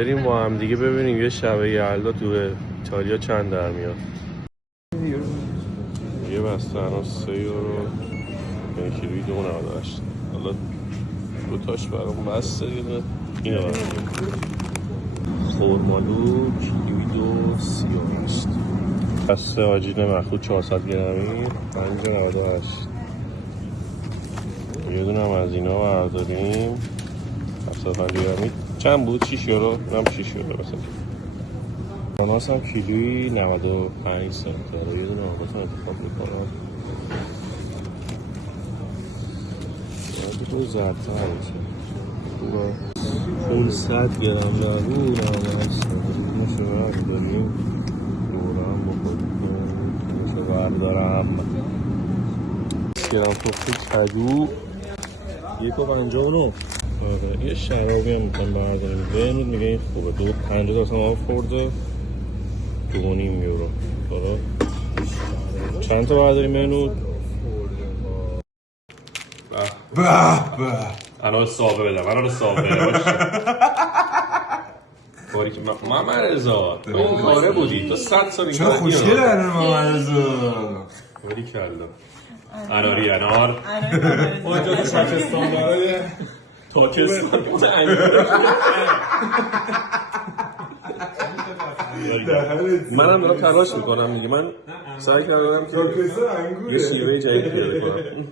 بریم با هم دیگه ببینیم یه شب یلدا تو ایتالیا چند در میاد. یه بسته الان 3 یورو یعنی کیلویی 2.98. حالا دوتاش برام بسته دیگه. اینو برام خورمالو کیلویی 2.38. بسته آجیل مخلوط 400 گرمی 5.98. یه دونه هم از اینا برداریم 750 گرمی چند بود؟ 6 یورو؟ اینم 6 یورو مثلا. آناس هم کیلویی 95 سنت داره. یه دونه آقاتون انتخاب میکنم. باید رو زردتر باشه. فول 100 گرم لبو 90 نشه برداریم. دوره هم بخوریم. نشه بردارم 20 گرم تختی کدو 1.59. آره یه شرابی هم میتونم برداریم. بهنود میگه این خوبه. 50% آف خورده 2.5 یورو. آره چند تا برداریم بهنود؟ به الان صابه بدم. الان صابه باشه. باری که محمد رضا تو این کاره بودی تو 100 سال این چه کاره خوشگل هنه محمد رضا. باری کلا اناری انار اونجا تو پاکستان داره تاکستان منم دارم تلاش میکنم میگه. من سعی کردم که یه شیوه جدید پیدا کنم.